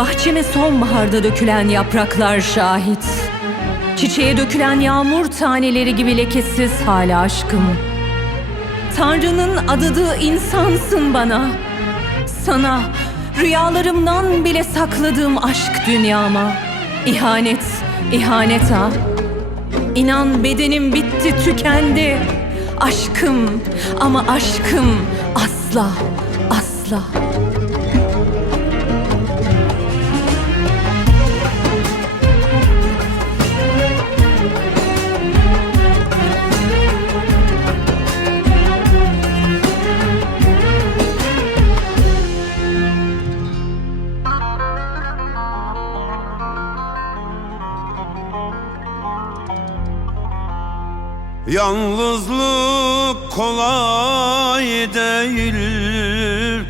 Bahçeme sonbaharda dökülen yapraklar şahit. Çiçeğe dökülen yağmur taneleri gibi lekesiz hala aşkım. Tanrı'nın adadığı insansın bana. Sana rüyalarımdan bile sakladığım aşk dünyama. İhanet, ihanet ha. İnan bedenim bitti, tükendi. Aşkım ama aşkım asla, asla. Yalnızlık kolay değil,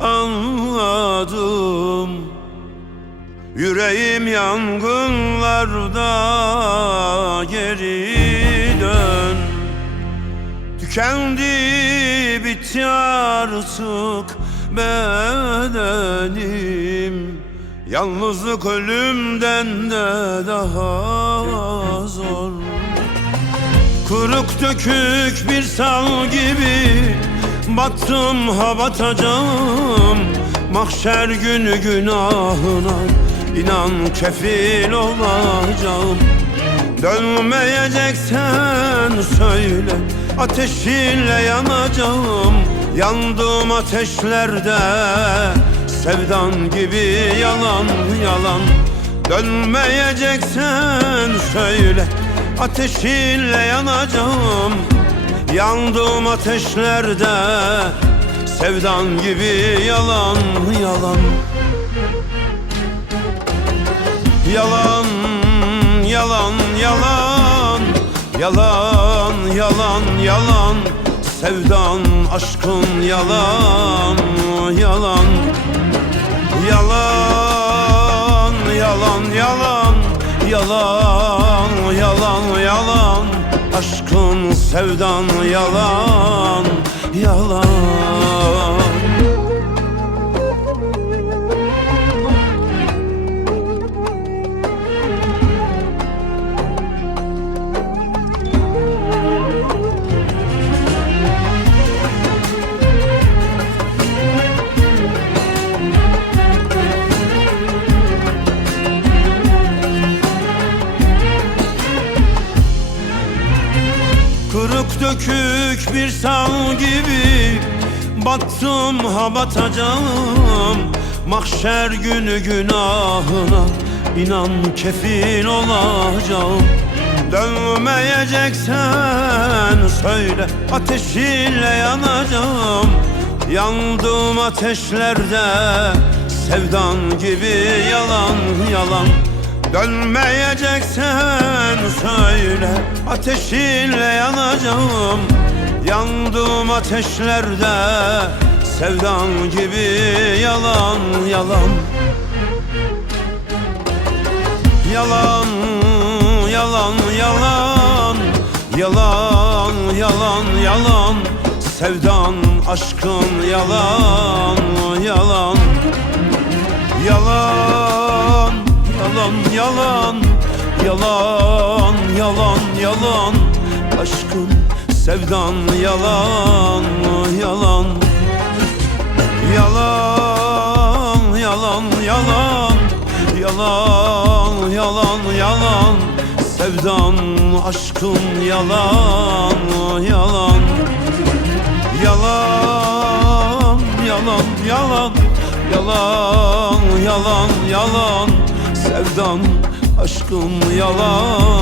anladım. Yüreğim yangınlarda, geri dön. Tükendi, bitti artık bedenim. Yalnızlık ölümden de daha zor. Kırık dökük bir sal gibi battım ha batacağım. Mahşer günü günahına inan kefil olacağım. Dönmeyeceksen söyle, ateşinle yanacağım. Yandığım ateşlerde sevdan gibi yalan yalan. Dönmeyeceksen söyle, ateşinle yanacağım. Yandığım ateşlerde sevdan gibi yalan yalan. Yalan, yalan, yalan. Yalan, yalan, yalan. Sevdan, aşkın yalan, yalan. Yalan, yalan, yalan. Yalan, yalan, yalan. Aşkın, sevdan yalan, yalan. Kırık dökük bir sal gibi battım ha batacağım. Mahşer günü günahına inan kefil olacağım. Dönmeyeceksen söyle, ateşinle yanacağım. Yandığım ateşlerde sevdan gibi yalan yalan. Dönmeyeceksen söyle, ateşinle yanacağım. Yandığım ateşlerde sevdan gibi yalan yalan. Yalan, yalan, yalan. Yalan, yalan, yalan. Sevdan, aşkın yalan, yalan. Yalan, yalan, yalan. Yalan, yalan, yalan. Aşkın, sevdan yalan, yalan. Yalan, yalan, yalan. Yalan, yalan, yalan. Sevdan, aşkın yalan, yalan. Yalan, yalan, yalan. Yalan, yalan, yalan. Sevdan, aşkın yalan,